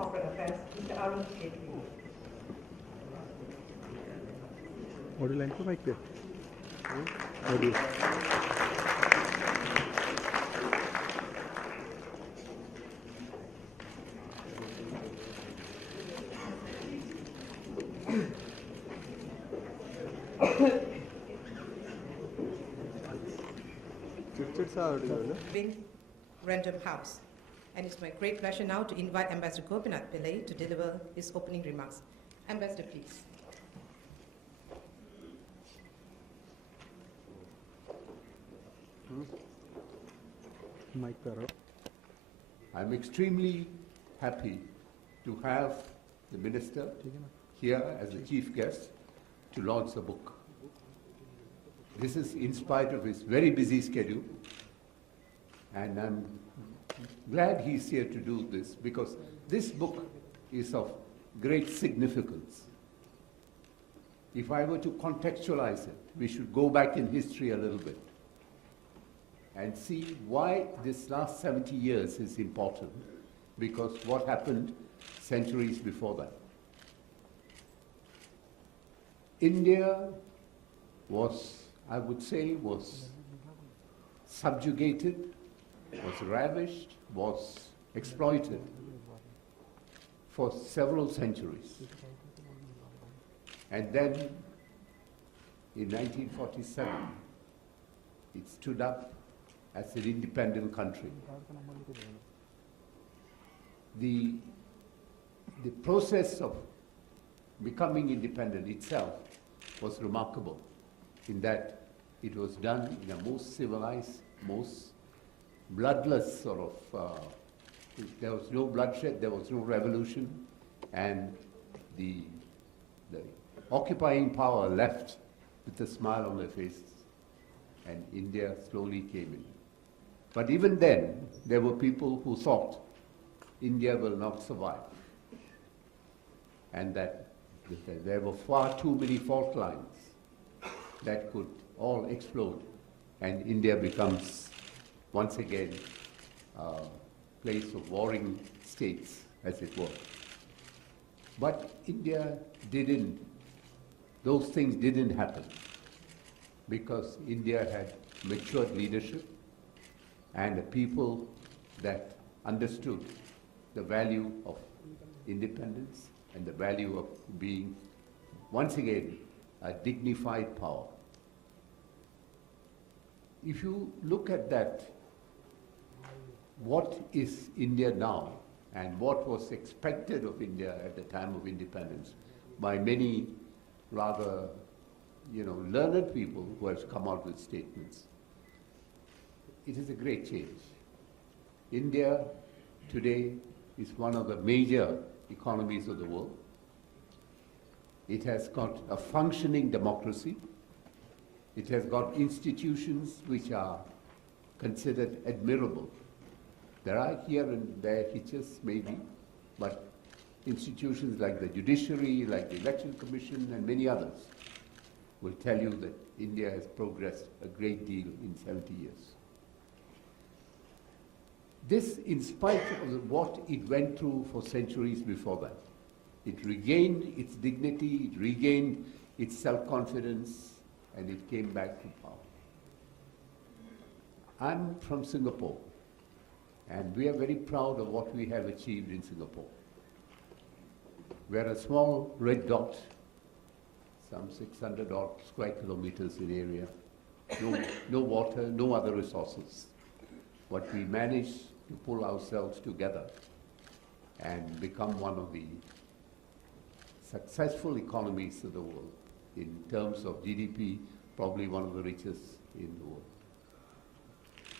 Corporate Affairs, Mr. Arun Jaitley. Audio line को mic पे. Audio. Random House. And it's my great pleasure now to invite Ambassador Gopinath Pillai to deliver his opening remarks. Ambassador, please. I'm extremely happy to have the Minister here as the chief guest to launch the book. This is in spite of his very busy schedule, and I'm glad he's here to do this because this book is of great significance. If I were to contextualize it, we should go back in history a little bit and see why this last 70 years is important, because what happened centuries before that. India was, I would say, was subjugated, was ravished, was exploited for several centuries. And then in 1947, it stood up as an independent country. The process of becoming independent itself was remarkable in that it was done in a most civilized, most bloodless sort of, there was no bloodshed, there was no revolution, and the occupying power left with a smile on their faces, and India slowly came in. But even then, there were people who thought India will not survive, and that there were far too many fault lines that could all explode, and India becomes once again a place of warring states, as it were. But India didn't, those things didn't happen because India had matured leadership and a people that understood the value of independence and the value of being, once again, a dignified power. If you look at that, what is India now and what was expected of India at the time of independence by many rather, learned people who have come out with statements, it is a great change. India today is one of the major economies of the world. It has got a functioning democracy. It has got institutions which are considered admirable. There are here and there hitches, maybe, but institutions like the judiciary, like the election commission, and many others will tell you that India has progressed a great deal in 70 years. This, in spite of what it went through for centuries before that. It regained its dignity, it regained its self-confidence, and it came back to power. I'm from Singapore, and we are very proud of what we have achieved in Singapore. We're a small red dot, some 600 odd square kilometers in area, no water, no other resources. But we managed to pull ourselves together and become one of the successful economies of the world. In terms of GDP, probably one of the richest in the world.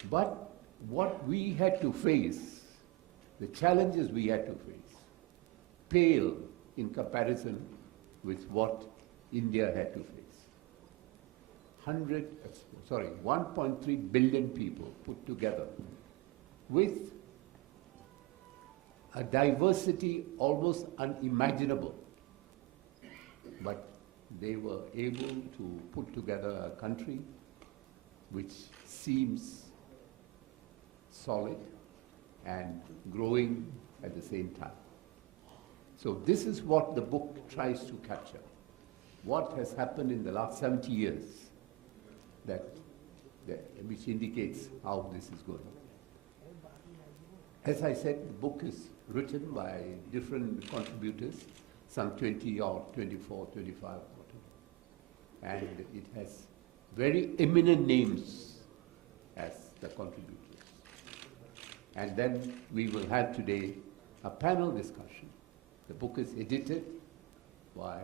But what we had to face, the challenges we had to face, pale in comparison with what India had to face. 1.3 billion people put together with a diversity almost unimaginable. But they were able to put together a country which seems solid and growing at the same time. So this is what the book tries to capture. What has happened in the last 70 years which indicates how this is going. As I said, the book is written by different contributors, some 20 or 24, 25, and it has very eminent names as the contributors. And then we will have today a panel discussion. The book is edited by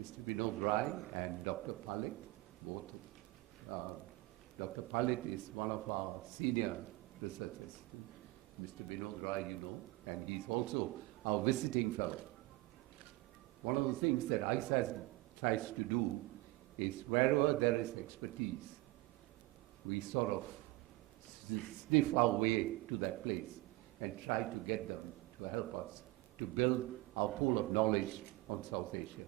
Mr. Vinod Rai and Dr. Palit, both. Dr. Palit is one of our senior research assistants. Mr. Vinod Rai, you know, and he's also our visiting fellow. One of the things that ISAS tries to do is wherever there is expertise, we sort of sniff our way to that place and try to get them to help us to build our pool of knowledge on South Asia.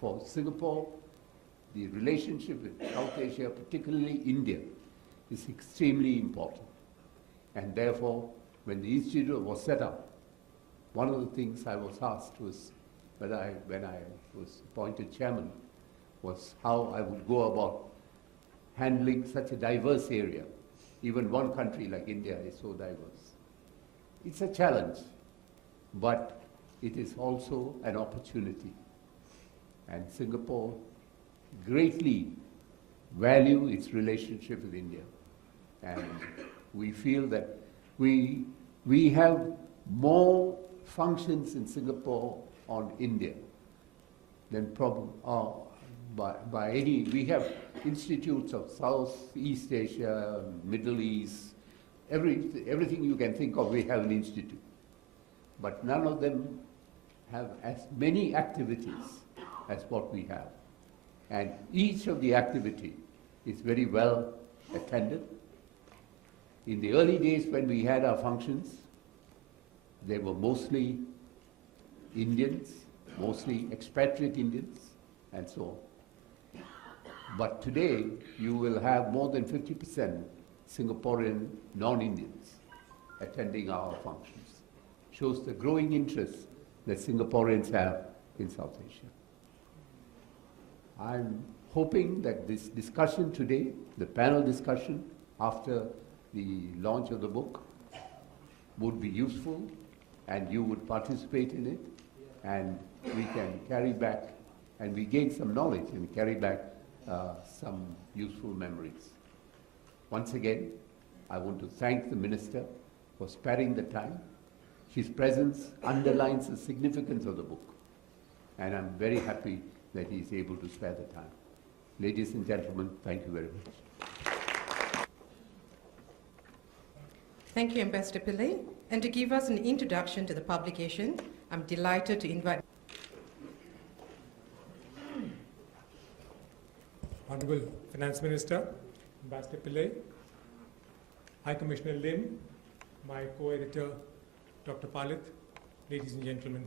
For Singapore, the relationship with South Asia, particularly India, is extremely important. And therefore, when the institute was set up, one of the things I was asked was, when I was appointed chairman, was how I would go about handling such a diverse area. Even one country like India is so diverse. It's a challenge, but it is also an opportunity. And Singapore greatly value its relationship with India. And we feel that we have more functions in Singapore on India than by any. We have institutes of Southeast Asia, Middle East, everything you can think of, we have an institute. But none of them have as many activities as what we have. And each of the activity is very well attended. In the early days when we had our functions, they were mostly Indians, mostly expatriate Indians, and so on. But today, you will have more than 50% Singaporean non-Indians attending our functions. Shows the growing interest that Singaporeans have in South Asia. I'm hoping that this discussion today, the panel discussion after the launch of the book, would be useful and you would participate in it, and we can carry back, and we gain some knowledge and carry back some useful memories. Once again, I want to thank the Minister for sparing the time. His presence underlines the significance of the book, and I'm very happy that he is able to spare the time. Ladies and gentlemen, thank you very much. Thank you, Ambassador Pillai. And to give us an introduction to the publication, I'm delighted to invite Honorable Finance Minister, Ambassador Pillai, High Commissioner Lim, my co-editor, Dr. Palit, ladies and gentlemen,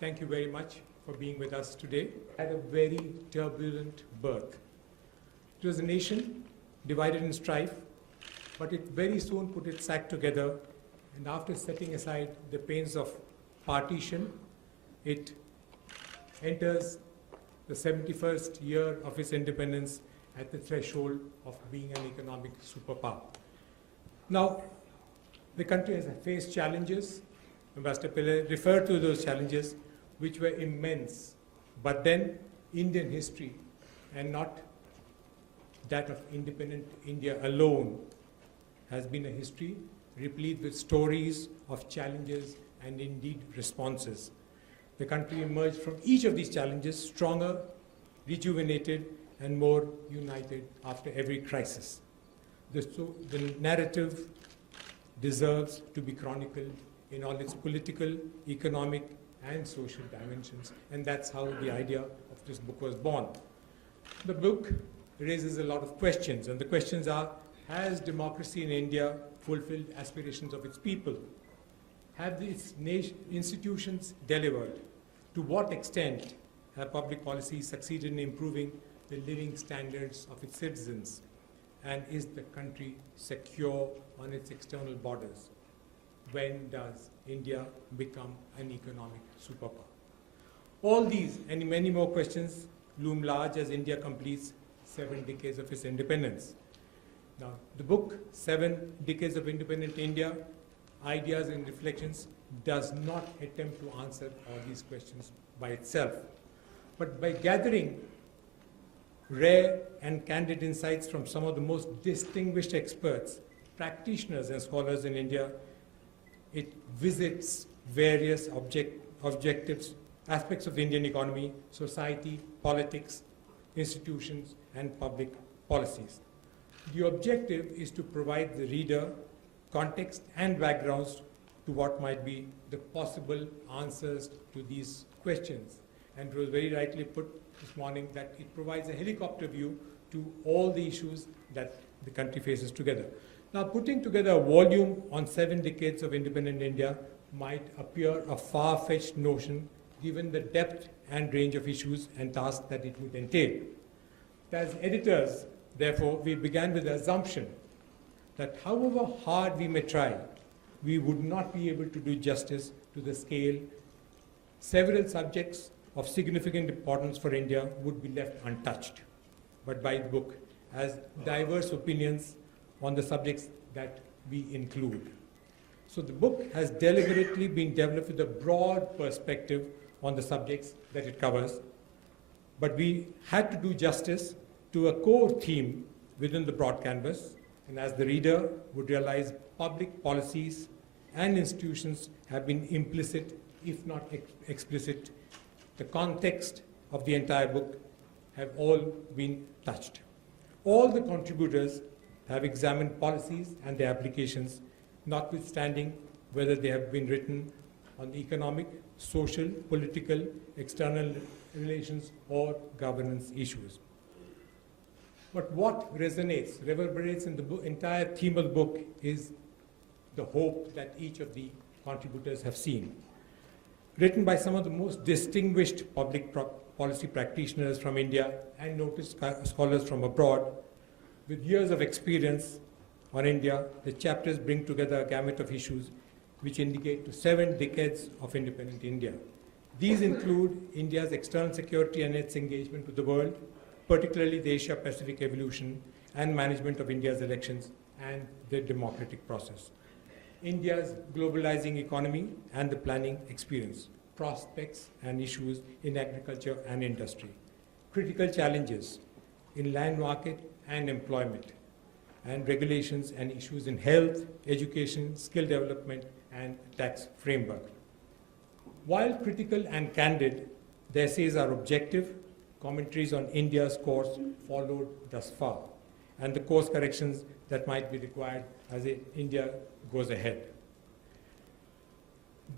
thank you very much for being with us today. Had a very turbulent birth. It was a nation divided in strife, but it very soon put its act together, and after setting aside the pains of partition, it enters the 71st year of its independence at the threshold of being an economic superpower. Now, the country has faced challenges. Ambassador Pillai referred to those challenges, which were immense. But then Indian history, and not that of independent India alone, has been a history replete with stories of challenges and indeed responses. The country emerged from each of these challenges stronger, rejuvenated, and more united after every crisis. The narrative deserves to be chronicled in all its political, economic, and social dimensions, and that's how the idea of this book was born. The book raises a lot of questions, and the questions are: has democracy in India fulfilled aspirations of its people? Have its institutions delivered? To what extent have public policies succeeded in improving the living standards of its citizens? And is the country secure on its external borders? When does India become an economic superpower? All these and many more questions loom large as India completes 7 decades of its independence. Now, the book, 7 Decades of Independent India, Ideas and Reflections, does not attempt to answer all these questions by itself, but by gathering rare and candid insights from some of the most distinguished experts, practitioners and scholars in India, it visits various objectives, aspects of the Indian economy, society, politics, institutions, and public policies. The objective is to provide the reader context and backgrounds to what might be the possible answers to these questions. And it was very rightly put this morning that it provides a helicopter view to all the issues that the country faces together. Now, putting together a volume on 7 decades of independent India might appear a far-fetched notion given the depth and range of issues and tasks that it would entail. As editors, therefore, we began with the assumption that however hard we may try, we would not be able to do justice to the scale. Several subjects of significant importance for India would be left untouched, but by the book, as diverse opinions on the subjects that we include. So the book has deliberately been developed with a broad perspective on the subjects that it covers, but we had to do justice to a core theme within the broad canvas, and as the reader would realize, public policies and institutions have been implicit, if not explicit. The context of the entire book have all been touched. All the contributors have examined policies and their applications, notwithstanding whether they have been written on economic, social, political, external relations, or governance issues. But what resonates, reverberates in the entire theme of the book is the hope that each of the contributors have seen. Written by some of the most distinguished public policy practitioners from India and noted scholars from abroad, with years of experience on India, the chapters bring together a gamut of issues which indicate to 7 decades of independent India. These include India's external security and its engagement with the world, particularly the Asia-Pacific evolution and management of India's elections and the democratic process. India's globalizing economy and the planning experience, prospects and issues in agriculture and industry, critical challenges in land market and employment, and regulations and issues in health, education, skill development, and tax framework. While critical and candid, the essays are objective, commentaries on India's course followed thus far, and the course corrections that might be required as India goes ahead.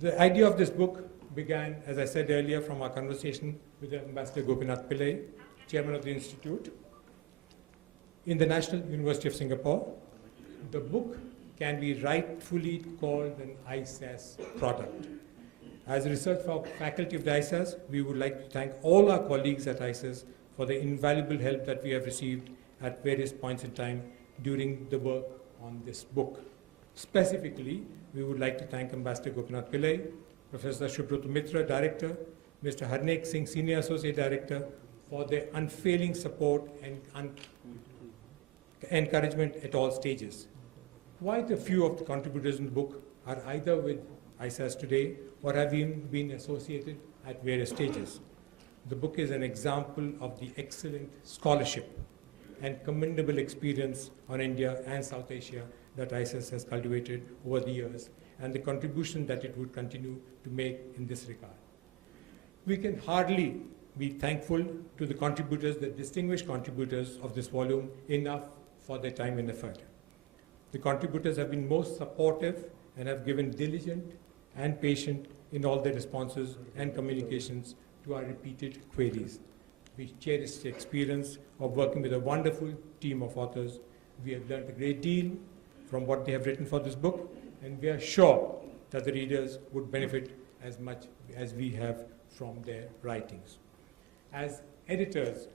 The idea of this book began, as I said earlier, from our conversation with Ambassador Gopinath Pillai, chairman of the Institute, in the National University of Singapore. The book can be rightfully called an ISAS product. As a research faculty of the ISAS, we would like to thank all our colleagues at ISAS for the invaluable help that we have received at various points in time during the work on this book. Specifically, we would like to thank Ambassador Gopinath Pillai, Professor Shubhrata Mitra, Director, Mr. Harnek Singh, Senior Associate Director, for their unfailing support and encouragement at all stages. Quite a few of the contributors in the book are either with ISAS today or have even been associated at various stages. The book is an example of the excellent scholarship and commendable experience on India and South Asia that ISAS has cultivated over the years, and the contribution that it would continue to make in this regard. We can hardly be thankful to the contributors, the distinguished contributors of this volume, enough for their time and effort. The contributors have been most supportive and have given diligent and patient in all their responses and communications to our repeated queries. We cherish the experience of working with a wonderful team of authors. We have learned a great deal from what they have written for this book, and we are sure that the readers would benefit as much as we have from their writings. As editors,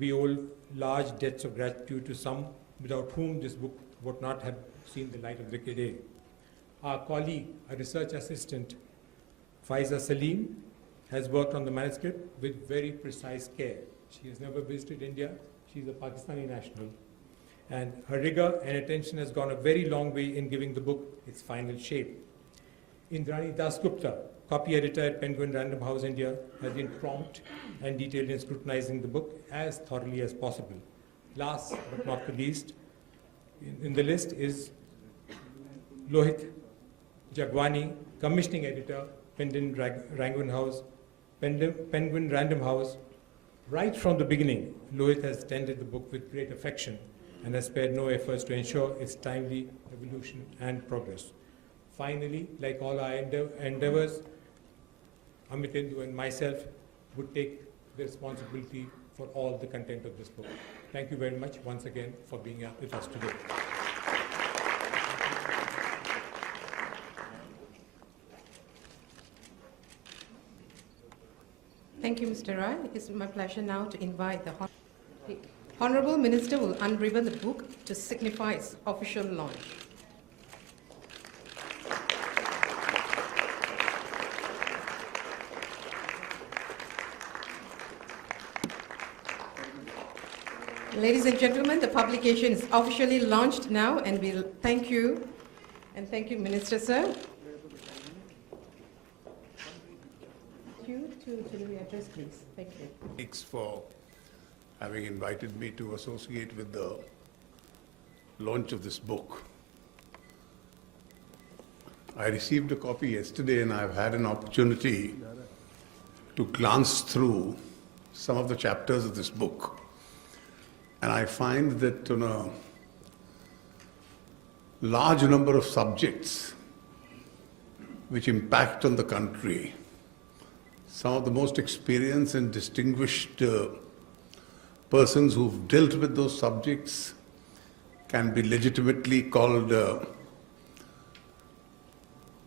we owe large debts of gratitude to some without whom this book would not have seen the light of the day. Our colleague, a research assistant, Faiza Salim, has worked on the manuscript with very precise care. She has never visited India. She's a Pakistani national. And her rigor and attention has gone a very long way in giving the book its final shape. Indrani Dasgupta, copy editor at Penguin Random House India, has been prompt and detailed in scrutinizing the book as thoroughly as possible. Last but not the least, in the list is Lohit Jagwani, commissioning editor, Penguin Random House. Right from the beginning, Lohit has tended the book with great affection and has spared no efforts to ensure its timely evolution and progress. Finally, like all our endeavors, Amitindu and myself would take the responsibility for all the content of this book. Thank you very much once again for being here with us today. Thank you, Mr. Rai. It's my pleasure now to invite the Honorable Minister will unribbon the book to signify its official launch. Ladies and gentlemen, the publication is officially launched now, and we'll thank you. And thank you, Minister, sir. Thank you to the address, please. Thank you. Thanks for having invited me to associate with the launch of this book. I received a copy yesterday, and I've had an opportunity to glance through some of the chapters of this book. And I find that on a large number of subjects which impact on the country, some of the most experienced and distinguished persons who've dealt with those subjects can be legitimately called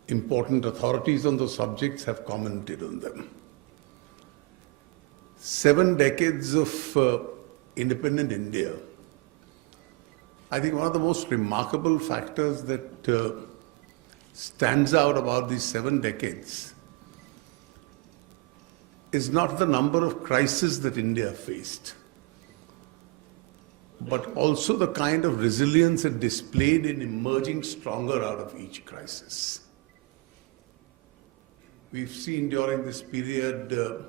important authorities on those subjects have commented on them. 7 decades of independent India. I think one of the most remarkable factors that stands out about these 7 decades is not the number of crises that India faced, but also the kind of resilience it displayed in emerging stronger out of each crisis. We've seen during this period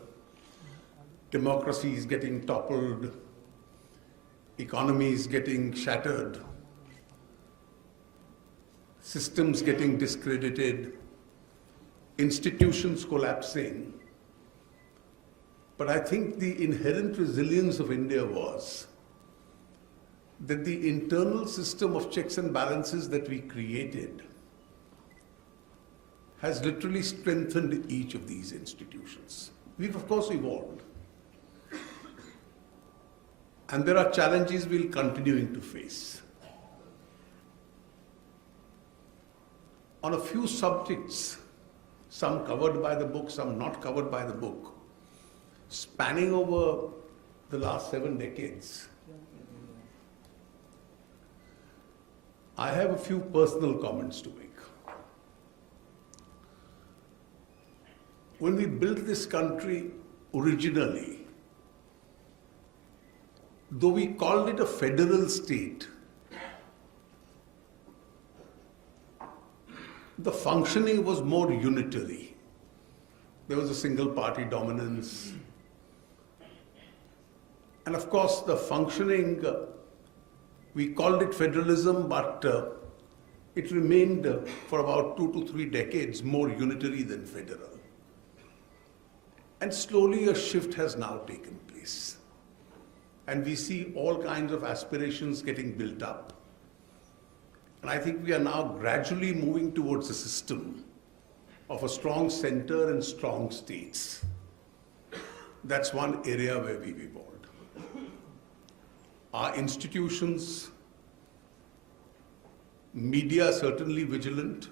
democracies getting toppled, economies getting shattered, systems getting discredited, institutions collapsing. But I think the inherent resilience of India was that the internal system of checks and balances that we created has literally strengthened each of these institutions. We've of course evolved. And there are challenges we're continuing to face. On a few subjects, some covered by the book, some not covered by the book, spanning over the last 7 decades, I have a few personal comments to make. When we built this country originally, though we called it a federal state, the functioning was more unitary. There was a single party dominance. And of course, the functioning, we called it federalism, but it remained for about 2 to 3 decades more unitary than federal. And slowly a shift has now taken place. And we see all kinds of aspirations getting built up. And I think we are now gradually moving towards a system of a strong center and strong states. That's one area where we've evolved. Our institutions, media certainly vigilant,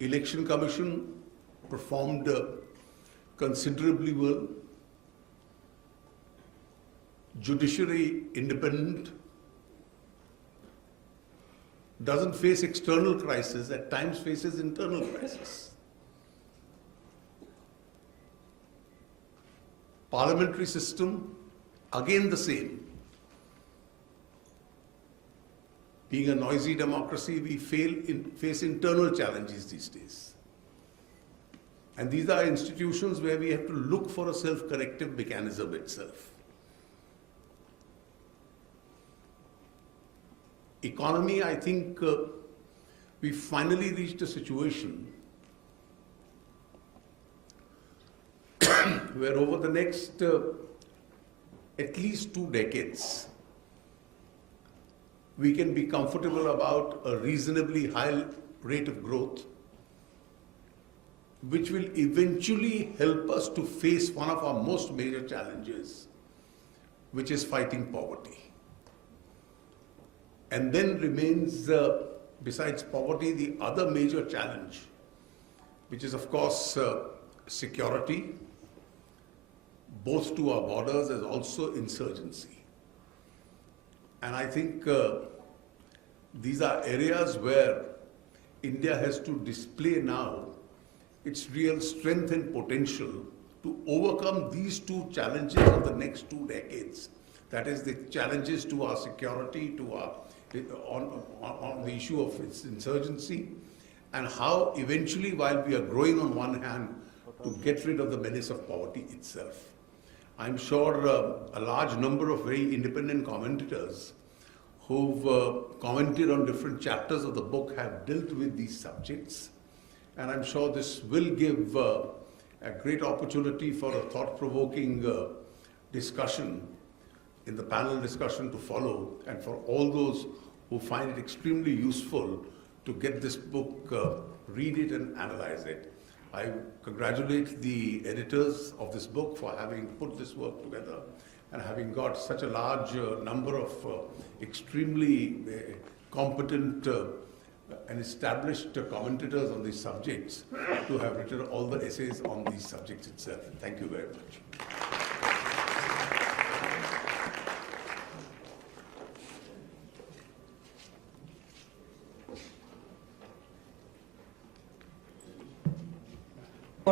Election Commission performed considerably well, judiciary independent, doesn't face external crisis, at times faces internal crisis. Parliamentary system, again the same. Being a noisy democracy, we face internal challenges these days. And these are institutions where we have to look for a self-corrective mechanism itself. Economy, I think we finally reached a situation where over the next at least 2 decades, we can be comfortable about a reasonably high rate of growth, which will eventually help us to face one of our most major challenges, which is fighting poverty. And then remains, besides poverty, the other major challenge, which is of course security, both to our borders as also insurgency. And I think these are areas where India has to display now its real strength and potential to overcome these 2 challenges of the next 2 decades. That is the challenges to our security, to our on the issue of its insurgency, and how eventually, while we are growing on one hand, to get rid of the menace of poverty itself. I'm sure a large number of very independent commentators who've commented on different chapters of the book have dealt with these subjects. And I'm sure this will give a great opportunity for a thought-provoking discussion in the panel discussion to follow, and for all those who find it extremely useful to get this book, read it and analyze it. I congratulate the editors of this book for having put this work together and having got such a large number of extremely competent and established commentators on these subjects to have written all the essays on these subjects itself. Thank you very much.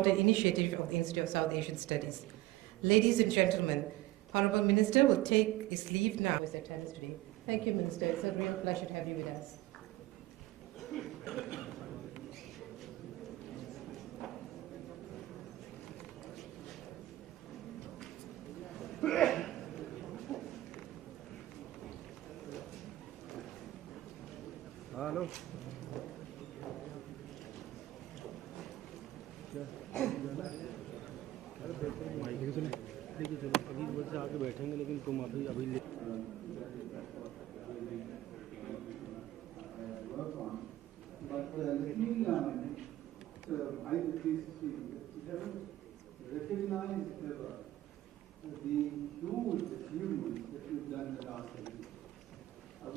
An initiative of the Institute of South Asian Studies. Ladies and gentlemen, Honorable Minister will take his leave now with attendance today. Thank you, Minister. It's a real pleasure to have you with us. Hello. ठीक है चलो अभी बस आके बैठेंगे लेकिन तुम अभी अभी But let me I haven't recognized ever the huge achievements that we've done in the last 10 years.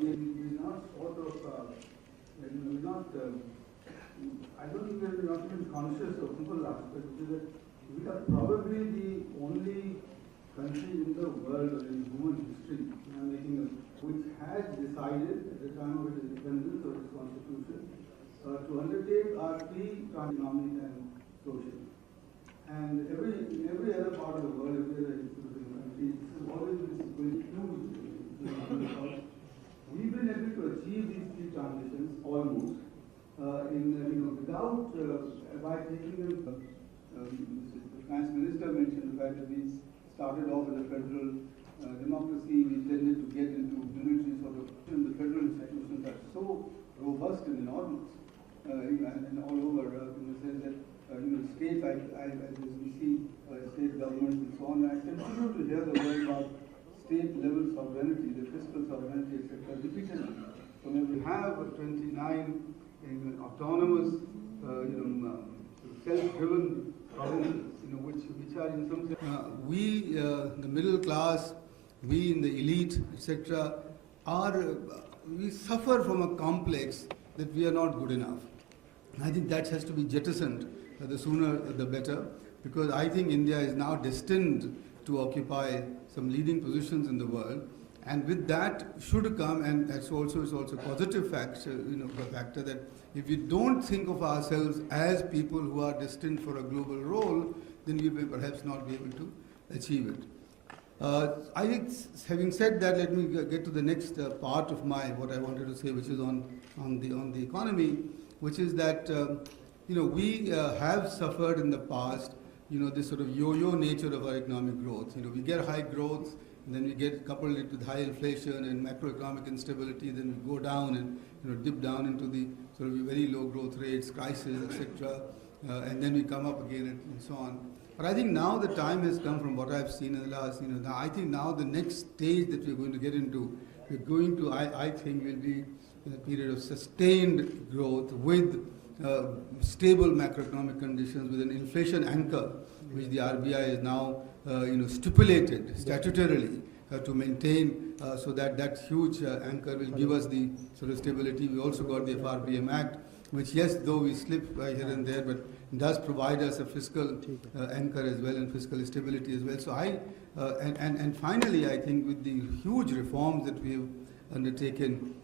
We're not sort of, we're not, I don't think we're not even conscious of simple aspect, which is that we are probably the only country in the world or in human history, which has decided at the time of its independence or its constitution to undertake our key economic and social. And in every other part of the world, every other country, this has always been huge. We've been able to achieve these three transitions almost without by taking them. The Finance Minister mentioned the fact that we started off with a federal democracy. We tended to get into unitary sort of. The federal institutions are so robust and enormous, and all over in the sense that states, as we see state governments and so on. I continue to hear the word about state-level sovereignty, the fiscal sovereignty, etc. repeatedly. So we have 29 autonomous, self-driven provinces, which are in some sense. We, the middle class, we in the elite, etc., we suffer from a complex that we are not good enough. I think that has to be jettisoned. The sooner the better, because I think India is now destined to occupy some leading positions in the world, and with that should come, and that's also a positive factor, the factor that if we don't think of ourselves as people who are destined for a global role, then we may perhaps not be able to achieve it. I think, having said that, let me get to the next part of what I wanted to say, which is on the economy, which is that we have suffered in the past, this sort of yo-yo nature of our economic growth. We get high growth, and then we get coupled it with high inflation and macroeconomic instability. Then we go down and dip down into the sort of very low growth rates, crisis, etc. And then we come up again and so on. But I think now the time has come, from what I've seen in the last, now I think now the next stage that we're going to get into, I think will be in a period of sustained growth with stable macroeconomic conditions, with an inflation anchor, which the RBI is now stipulated statutorily to maintain, so that huge anchor will give us the sort of stability. We also got the FRBM Act, which, yes, though we slip here and there, but does provide us a fiscal anchor as well, and fiscal stability as well. So and finally, I think with the huge reforms that we have undertaken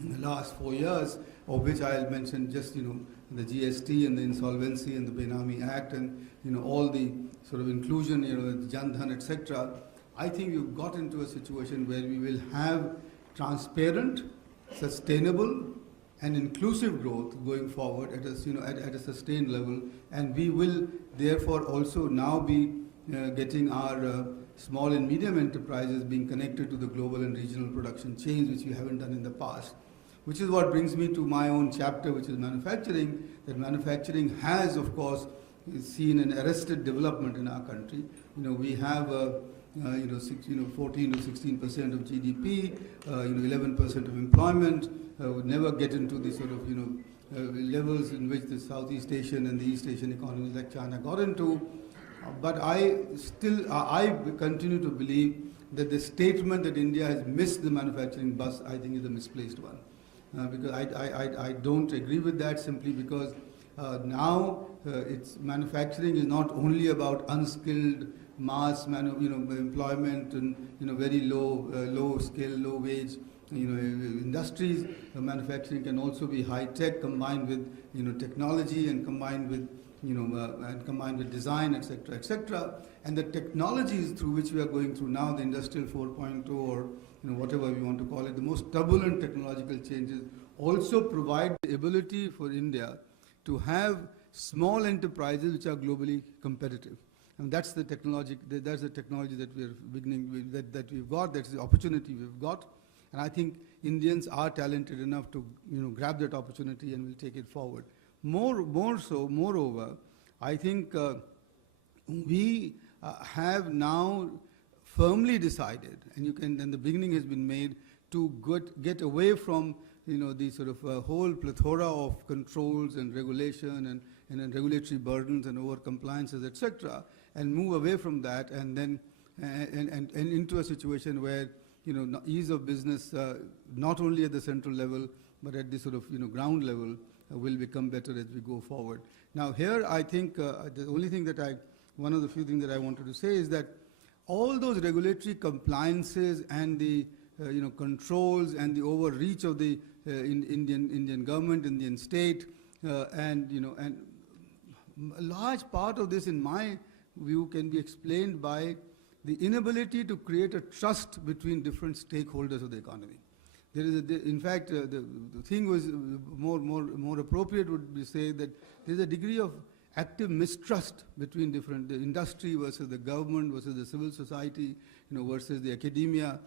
in the last 4 years, of which I'll mention just the GST and the Insolvency and the Benami Act, and all the sort of inclusion, the Jan Dhan, etc. I think we've got into a situation where we will have transparent, sustainable, and inclusive growth going forward at a sustained level, and we will therefore also now be getting our small and medium enterprises being connected to the global and regional production chains, which we haven't done in the past. Which is what brings me to my own chapter, which is manufacturing. That manufacturing has, of course, seen an arrested development in our country. We have 14 to 16% of GDP, 11% of employment. Would never get into the sort of levels in which the Southeast Asian and the East Asian economies like China got into. But I continue to believe that the statement that India has missed the manufacturing bus, I think, is a misplaced one. Because I don't agree with that, simply because now manufacturing is not only about unskilled mass employment and very low skill, low wage industries. Manufacturing can also be high tech, combined with technology, and combined with design, etc., etc. And the technologies through which we are going through now, the Industrial 4.0, or whatever we want to call it, the most turbulent technological changes, also provide the ability for India to have small enterprises which are globally competitive. And that's the technology that we are beginning with, that we've got. That's the opportunity we've got. And I think Indians are talented enough to grab that opportunity, and will take it forward. Moreover, I think we have now firmly decided, and the beginning has been made, to get away from the sort of whole plethora of controls and regulation and regulatory burdens and over compliances, etc., and move away from that, and then and into a situation where ease of business, not only at the central level but at the sort of ground level, will become better as we go forward. Now here, I think one of the few things that I wanted to say is that all those regulatory compliances and the controls and the overreach of the Indian government, Indian state, and a large part of this, in my view, can be explained by the inability to create a trust between different stakeholders of the economy. In fact, the thing was more appropriate would be say that there is a degree of active mistrust between the industry versus the government versus the civil society, versus the academia.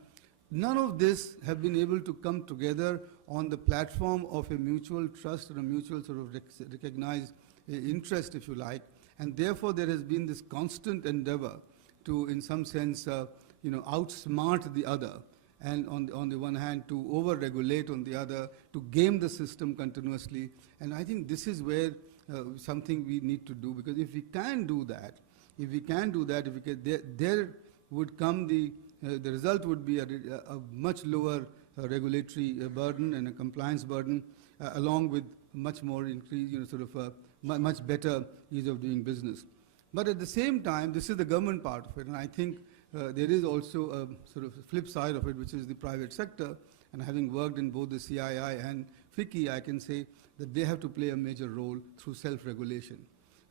None of this have been able to come together on the platform of a mutual trust or a mutual sort of recognized interest, if you like, and therefore there has been this constant endeavor to, in some sense, outsmart the other, and on the one hand to over-regulate on the other, to game the system continuously. And I think this is where something we need to do, because if we can do that, there would come the result would be a much lower regulatory burden and a compliance burden, along with much more increase, much better ease of doing business. But at the same time, this is the government part of it, and I think there is also a sort of flip side of it, which is the private sector. And having worked in both the CII and FICCI, I can say that they have to play a major role through self-regulation.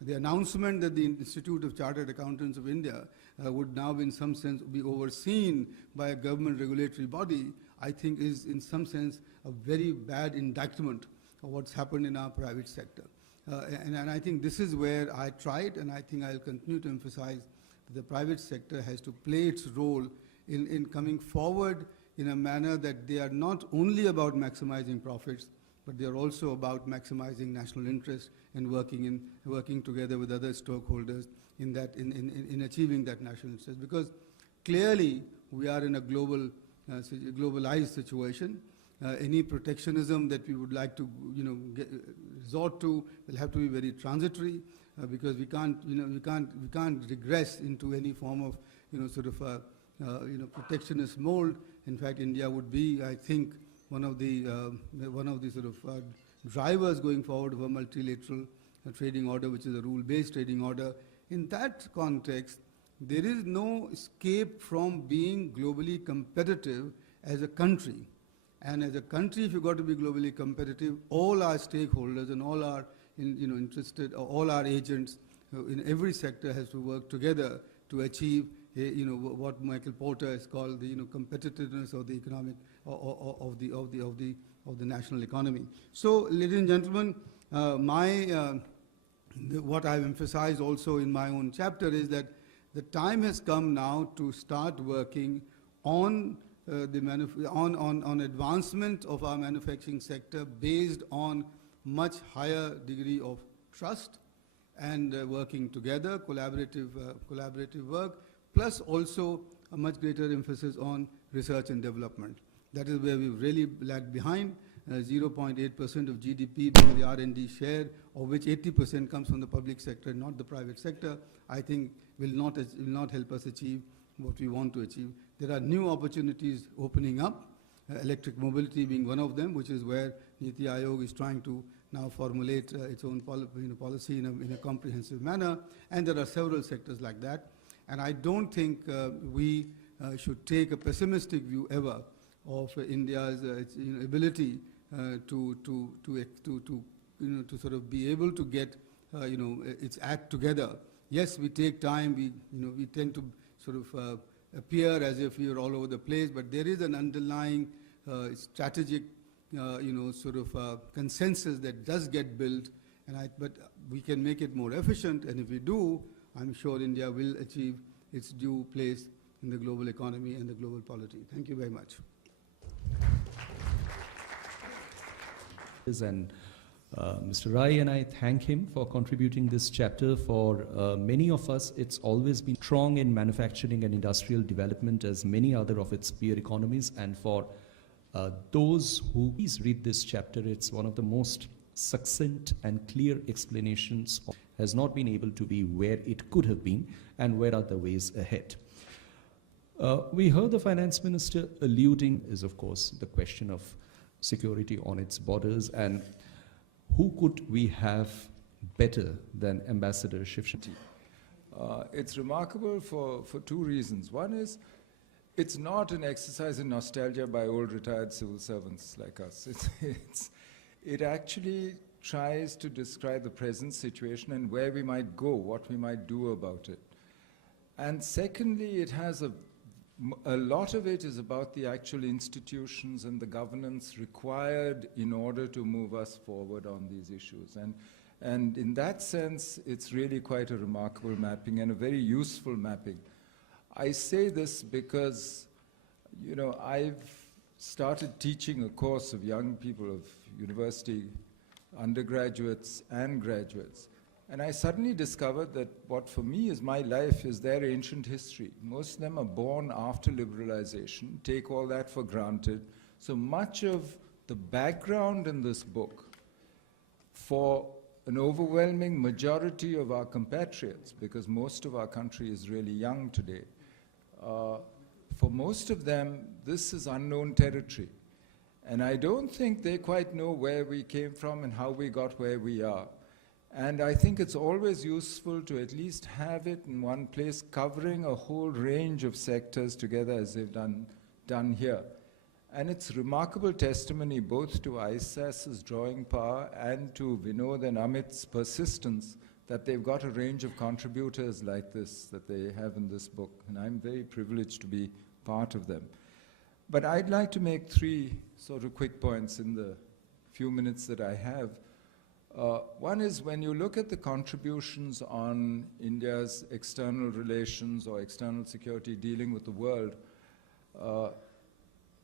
The announcement that the Institute of Chartered Accountants of India would now, in some sense, be overseen by a government regulatory body, I think is, in some sense, a very bad indictment of what's happened in our private sector. And I think this is where I tried, and I think I'll continue to emphasize that the private sector has to play its role in coming forward in a manner that they are not only about maximizing profits, but they are also about maximizing national interest and working together with other stakeholders in achieving that national interest. Because clearly we are in a globalized situation. Any protectionism that we would like to resort to will have to be very transitory, because we can't regress into any form of protectionist mold. In fact, India would be, I think, one of the drivers going forward of a multilateral trading order, which is a rule-based trading order. In that context, there is no escape from being globally competitive as a country. And as a country, if you've got to be globally competitive, all our stakeholders and all our all our agents in every sector has to work together to achieve what Michael Porter has called the competitiveness of the economic of the national economy. So, ladies and gentlemen, what I've emphasized also in my own chapter is that the time has come now to start working on on advancement of our manufacturing sector based on much higher degree of trust and working together, collaborative work, plus also a much greater emphasis on research and development. That is where we've really lagged behind. 0.8% of GDP being the R&D share, of which 80% comes from the public sector, not the private sector, I think will not help us achieve what we want to achieve. There are new opportunities opening up, electric mobility being one of them, which is where Niti Aayog is trying to now formulate its own policy in a comprehensive manner, and there are several sectors like that. And I don't think we should take a pessimistic view ever of India's ability to sort of be able to get its act together. Yes, we take time. We tend to sort of appear as if we are all over the place, but there is an underlying strategic consensus that does get built, but we can make it more efficient, and if we do, I'm sure India will achieve its due place in the global economy and the global polity. Thank you very much. And Mr. Rai and I thank him for contributing this chapter. For many of us, it's always been strong in manufacturing and industrial development as many other of its peer economies. And for those who please read this chapter, it's one of the most succinct and clear explanations of has not been able to be where it could have been and where are the ways ahead. We heard the finance minister alluding is, of course, the question of security on its borders, and who could we have better than Ambassador Shivshankar? It's remarkable for two reasons. One is, it's not an exercise in nostalgia by old retired civil servants like us. It actually tries to describe the present situation and where we might go, what we might do about it. And secondly, it has a lot of it is about the actual institutions and the governance required in order to move us forward on these issues. And in that sense, it's really quite a remarkable mapping and a very useful mapping. I say this because, I've started teaching a course of young people, of university undergraduates and graduates. And I suddenly discovered that what for me is my life is their ancient history. Most of them are born after liberalization, take all that for granted. So much of the background in this book for an overwhelming majority of our compatriots, because most of our country is really young today, for most of them, this is unknown territory. And I don't think they quite know where we came from and how we got where we are. And I think it's always useful to at least have it in one place, covering a whole range of sectors together as they've done here. And it's remarkable testimony both to ISAS's drawing power and to Vinod and Amit's persistence that they've got a range of contributors like this that they have in this book, and I'm very privileged to be part of them. But I'd like to make three sort of quick points in the few minutes that I have. One is when you look at the contributions on India's external relations or external security dealing with the world,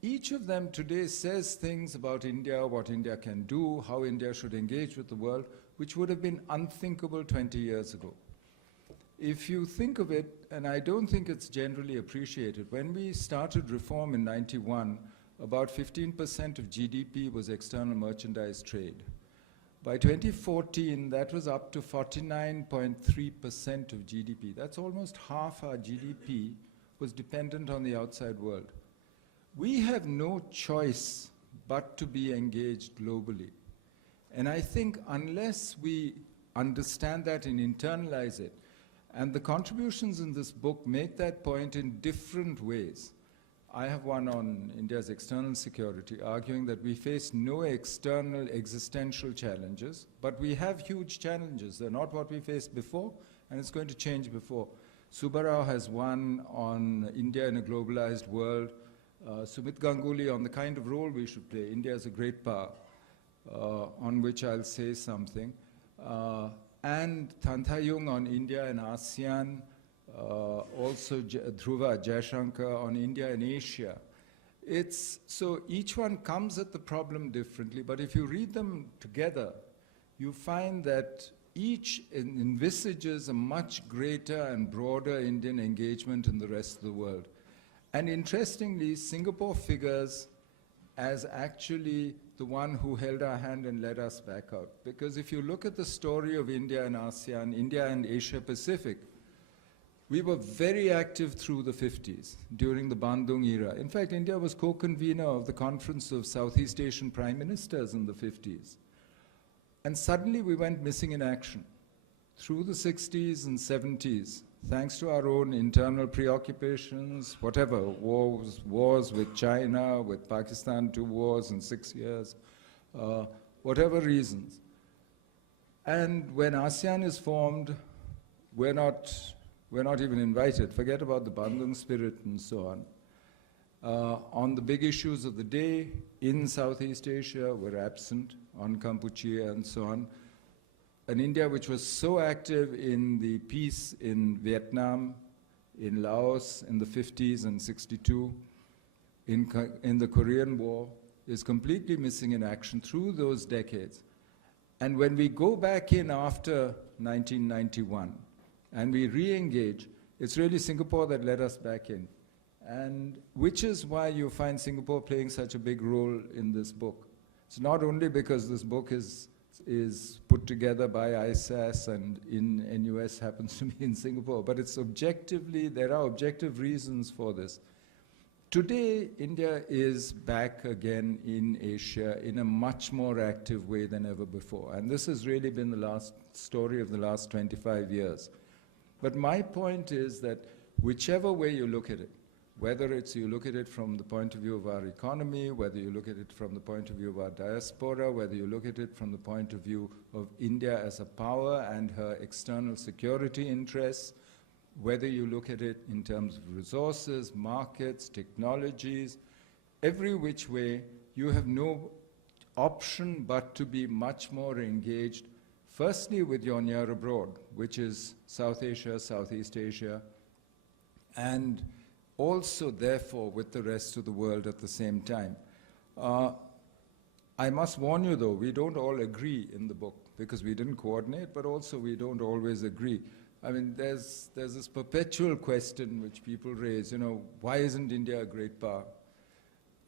each of them today says things about India, what India can do, how India should engage with the world, which would have been unthinkable 20 years ago. If you think of it, and I don't think it's generally appreciated, when we started reform in '91, about 15% of GDP was external merchandise trade. By 2014, that was up to 49.3% of GDP. That's almost half our GDP was dependent on the outside world. We have no choice but to be engaged globally. And I think unless we understand that and internalize it, and the contributions in this book make that point in different ways. I have one on India's external security, arguing that we face no external existential challenges, but we have huge challenges. They're not what we faced before, and it's going to change before. Subbarao has one on India in a globalized world. Sumit Ganguly on the kind of role we should play. India is a great power, on which I'll say something. And Thantayung on India and ASEAN, also Dhruva Jayashankar on India and Asia. So each one comes at the problem differently, but if you read them together, you find that each envisages a much greater and broader Indian engagement in the rest of the world. And interestingly, Singapore figures as actually the one who held our hand and led us back out. Because if you look at the story of India and ASEAN, India and Asia Pacific, we were very active through the 50s, during the Bandung era. In fact, India was co-convener of the Conference of Southeast Asian Prime Ministers in the 50s. And suddenly we went missing in action. Through the 60s and 70s, thanks to our own internal preoccupations, whatever, wars with China, with Pakistan, 2 wars in 6 years, whatever reasons. And when ASEAN is formed, we're not even invited. Forget about the Bandung spirit and so on. On the big issues of the day in Southeast Asia, we're absent, on Kampuchea and so on. An India which was so active in the peace in Vietnam, in Laos in the 50s and 62, in the Korean War, is completely missing in action through those decades. And when we go back in after 1991 and we re-engage, it's really Singapore that led us back in. And which is why you find Singapore playing such a big role in this book. It's not only because this book is put together by ISAS and in NUS happens to be in Singapore, but it's objectively, there are objective reasons for this. Today, India is back again in Asia in a much more active way than ever before. And this has really been the last story of the last 25 years. But my point is that whichever way you look at it, whether it's you look at it from the point of view of our economy, whether you look at it from the point of view of our diaspora, whether you look at it from the point of view of India as a power and her external security interests, whether you look at it in terms of resources, markets, technologies, every which way, you have no option but to be much more engaged, firstly with your near abroad, which is South Asia, Southeast Asia, and also, therefore, with the rest of the world at the same time. I must warn you, though, we don't all agree in the book, because we didn't coordinate, but also we don't always agree. I mean, there's this perpetual question which people raise, you know, why isn't India a great power?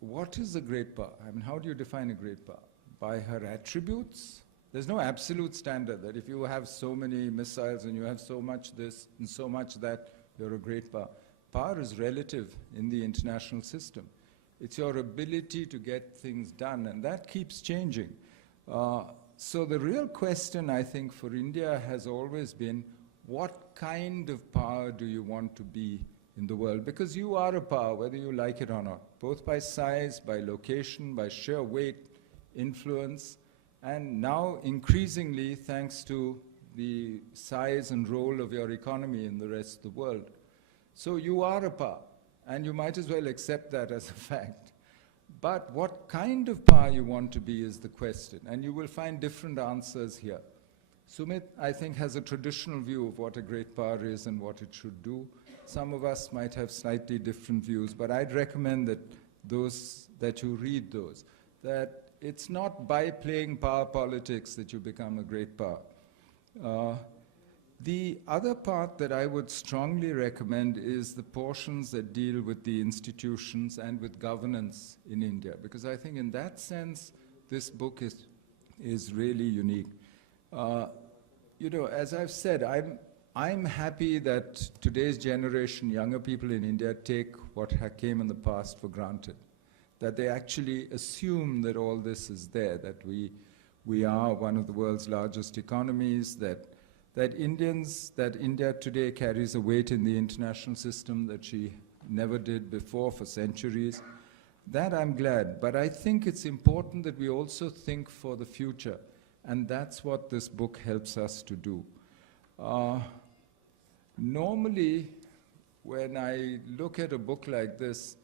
What is a great power? I mean, how do you define a great power? By her attributes? There's no absolute standard that if you have so many missiles and you have so much this and so much that, you're a great power. Power is relative in the international system. It's your ability to get things done, and that keeps changing. So the real question, I think, for India has always been, what kind of power do you want to be in the world? Because you are a power, whether you like it or not, both by size, by location, by sheer weight, influence, and now increasingly, thanks to the size and role of your economy in the rest of the world. So you are a power, and you might as well accept that as a fact. But what kind of power you want to be is the question, and you will find different answers here. Sumit, I think, has a traditional view of what a great power is and what it should do. Some of us might have slightly different views, but I'd recommend that you read those, that it's not by playing power politics that you become a great power. The other part that I would strongly recommend is the portions that deal with the institutions and with governance in India, because I think in that sense, this book is really unique. You know, as I've said, I'm happy that today's generation, younger people in India, take what came in the past for granted, that they actually assume that all this is there, that we are one of the world's largest economies, that India today carries a weight in the international system that she never did before for centuries. That I'm glad, but I think it's important that we also think for the future, and that's what this book helps us to do. Normally, when I look at a book like this,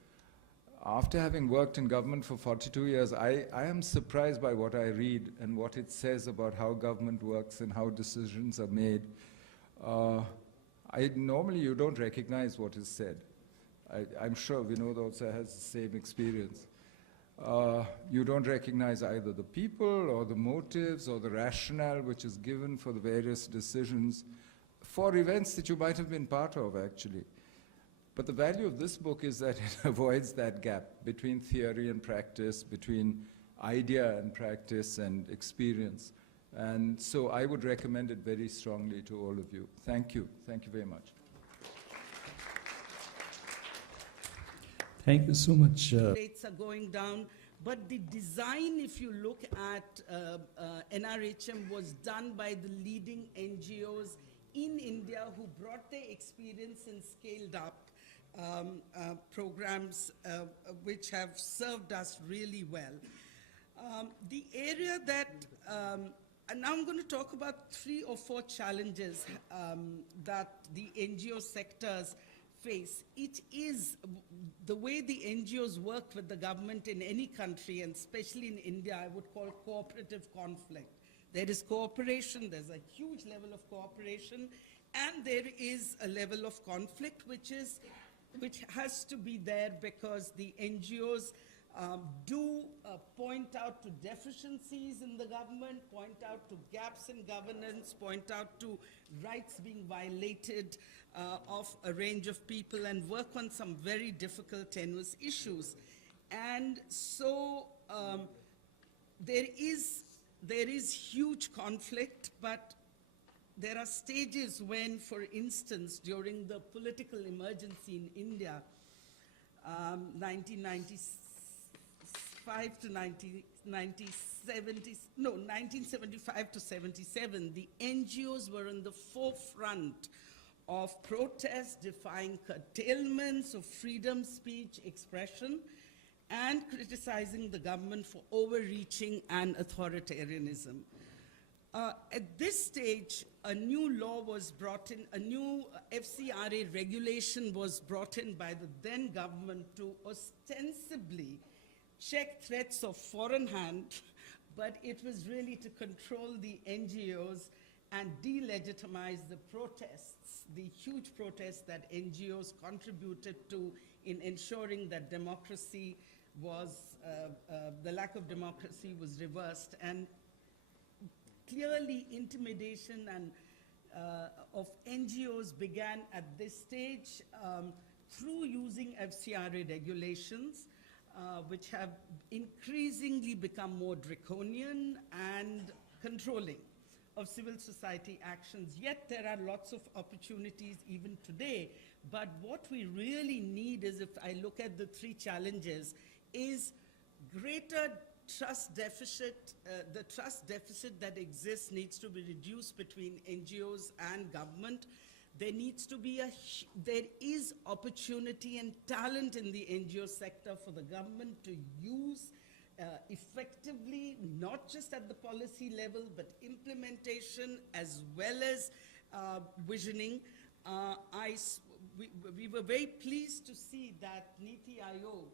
after having worked in government for 42 years, I am surprised by what I read and what it says about how government works and how decisions are made. Normally, you don't recognize what is said. I'm sure Vinod also has the same experience. You don't recognize either the people or the motives or the rationale which is given for the various decisions for events that you might have been part of, actually. But the value of this book is that it avoids that gap between theory and practice, between idea and practice and experience. And so I would recommend it very strongly to all of you. Thank you. Thank you very much. Thank you so much. Rates are going down, but the design, if you look at NRHM, was done by the leading NGOs in India who brought their experience and scaled up programs which have served us really well. The area that, and now I'm going to talk about 3 or 4 challenges that the NGO sectors face. It is the way the NGOs work with the government in any country, and especially in India, I would call cooperative conflict. There is cooperation, there's a huge level of cooperation, and there is a level of conflict which has to be there because the NGOs do point out to deficiencies in the government, point out to gaps in governance, point out to rights being violated of a range of people, and work on some very difficult, tenuous issues. And so there is huge conflict, but there are stages when, for instance, during the political emergency in India, 1975 to 77, the NGOs were in the forefront of protests, defying curtailments of freedom, speech, expression, and criticizing the government for overreaching and authoritarianism. At this stage, a new law was brought in, a new FCRA regulation was brought in by the then government to ostensibly check threats of foreign hand, but it was really to control the NGOs and delegitimize the protests, the huge protests that NGOs contributed to in ensuring that democracy was, the lack of democracy was reversed. And clearly intimidation and of NGOs began at this stage through using FCRA regulations, which have increasingly become more draconian and controlling of civil society actions. Yet there are lots of opportunities even today. But what we really need is, if I look at the 3 challenges, is greater trust deficit. The trust deficit that exists needs to be reduced between NGOs and government. There needs to be there is opportunity and talent in the NGO sector for the government to use effectively, not just at the policy level, but implementation as well as visioning. We were very pleased to see that Niti Aayog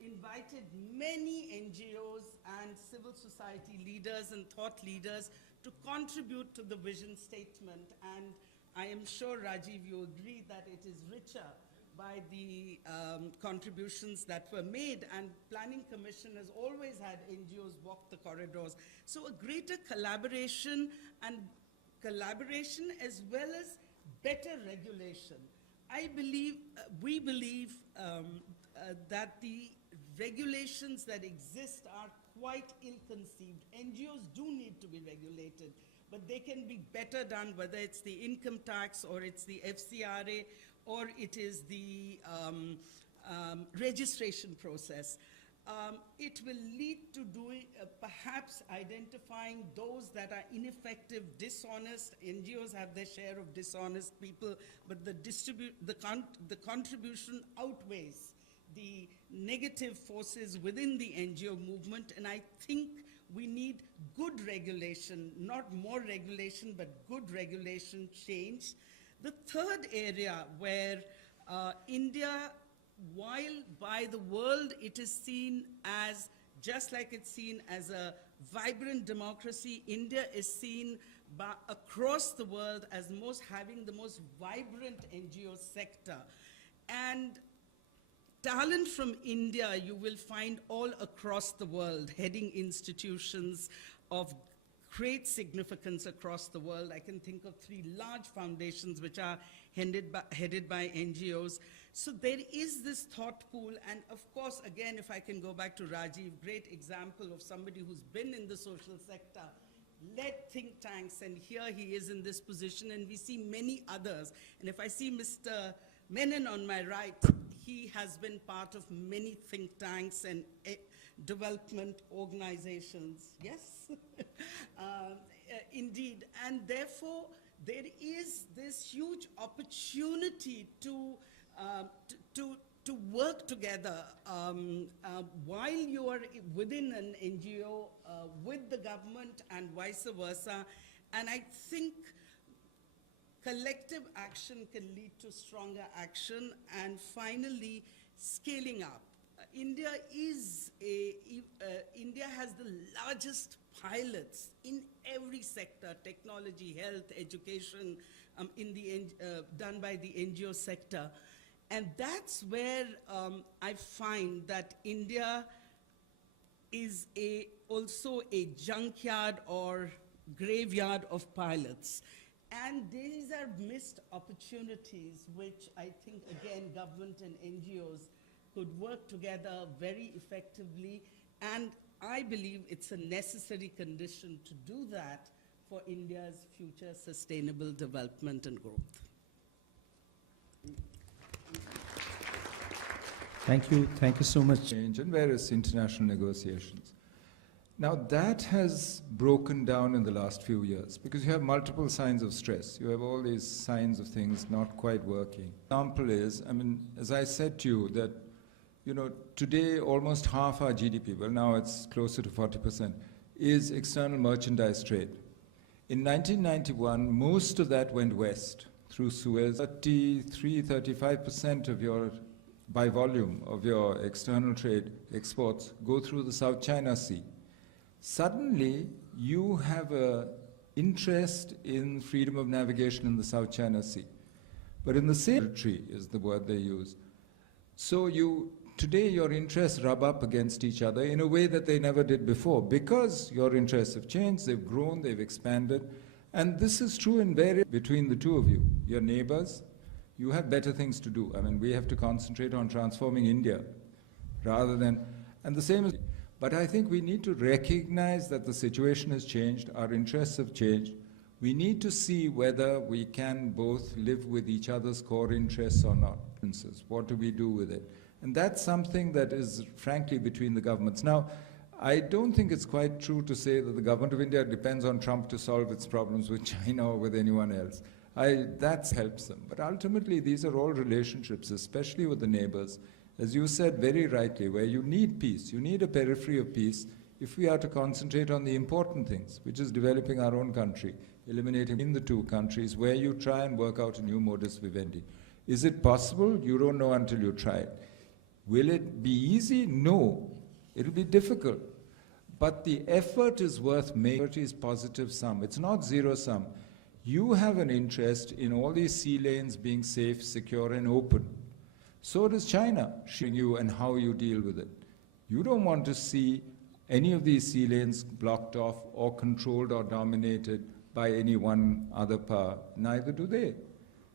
invited many NGOs and civil society leaders and thought leaders to contribute to the vision statement. And I am sure, Rajiv, you agree that it is richer by the contributions that were made, and Planning Commission has always had NGOs walk the corridors. So a greater collaboration as well as better regulation. We believe that the regulations that exist are quite ill-conceived. NGOs do need to be regulated, but they can be better done, whether it's the income tax or it's the FCRA or it is the registration process. It will lead to doing, perhaps identifying those that are ineffective, dishonest. NGOs have their share of dishonest people, but the contribution outweighs the negative forces within the NGO movement, and I think we need good regulation, not more regulation, but good regulation change. The third area where India, while by the world it is seen as, just like it's seen as a vibrant democracy, India is seen across the world as having the most vibrant NGO sector. And talent from India you will find all across the world, heading institutions of great significance across the world. I can think of 3 large foundations which are headed by NGOs. So there is this thought pool, and of course, again, if I can go back to Rajiv, great example of somebody who's been in the social sector, led think tanks, and here he is in this position, and we see many others. And if I see Mr. Menon on my right, he has been part of many think tanks and development organizations, yes? Indeed, and therefore there is this huge opportunity to work together while you are within an NGO with the government and vice versa. And I think collective action can lead to stronger action. And finally, scaling up. India has the largest pilots in every sector, technology, health, education, done by the NGO sector. And that's where I find that India is also a junkyard or graveyard of pilots. And these are missed opportunities which I think, again, government and NGOs could work together very effectively. And I believe it's a necessary condition to do that for India's future sustainable development and growth. Thank you so much. Change and various international negotiations. Now that has broken down in the last few years because you have multiple signs of stress. You have all these signs of things not quite working. Example is, I mean, as I said to you, that today almost half our GDP, well now it's closer to 40%, is external merchandise trade. In 1991, most of that went west through Suez. 35% of your, by volume, of your external trade exports go through the South China Sea. Suddenly, you have an interest in freedom of navigation in the South China Sea. But in the same territory is the word they use. So today your interests rub up against each other in a way that they never did before because your interests have changed, they've grown, they've expanded. And this is true in between the two of you. Your neighbors, you have better things to do. I mean, we have to concentrate on transforming India rather than, and the same is, but I think we need to recognize that the situation has changed, our interests have changed. We need to see whether we can both live with each other's core interests or not. What do we do with it? And that's something that is frankly between the governments. Now, I don't think it's quite true to say that the government of India depends on Trump to solve its problems with China or with anyone else. That helps them. But ultimately, these are all relationships, especially with the neighbors. as you said very rightly, where you need peace, you need a periphery of peace if we are to concentrate on the important things, which is developing our own country, eliminating in the two countries, where you try and work out a new modus vivendi. Is it possible? You don't know until you try it. Will it be easy? No. It'll be difficult. But the effort is worth making. It is positive sum. It's not zero sum. You have an interest in all these sea lanes being safe, secure, and open. So does China, showing you and how you deal with it. You don't want to see any of these sea lanes blocked off or controlled or dominated by any one other power. Neither do they.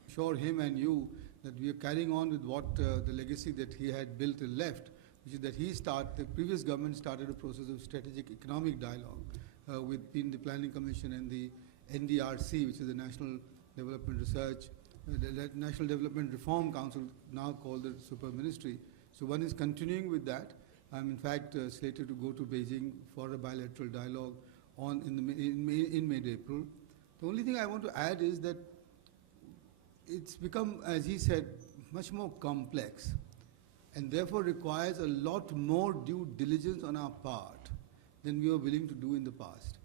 Assure him and you that we are carrying on with what the legacy that he had built and left, which is that the previous government started a process of strategic economic dialogue within the Planning Commission and the NDRC, which is the National Development Research, the National Development Reform Council, now called the Super Ministry. So one is continuing with that. I'm in fact slated to go to Beijing for a bilateral dialogue in mid-April. The only thing I want to add is that it's become, as he said, much more complex and therefore requires a lot more due diligence on our part than we were willing to do in the past.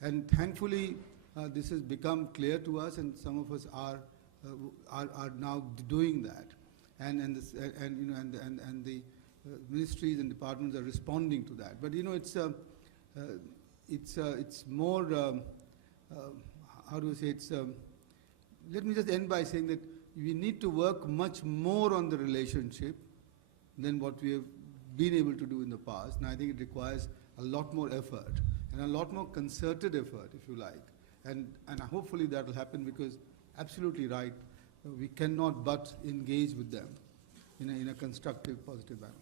And thankfully, this has become clear to us, and some of us are now doing that. And the ministries and departments are responding to that. But it's more, how do I say, let me just end by saying that we need to work much more on the relationship than what we have been able to do in the past. And I think it requires a lot more effort and a lot more concerted effort, if you like. And hopefully that will happen, because absolutely right, we cannot but engage with them in a constructive, positive manner.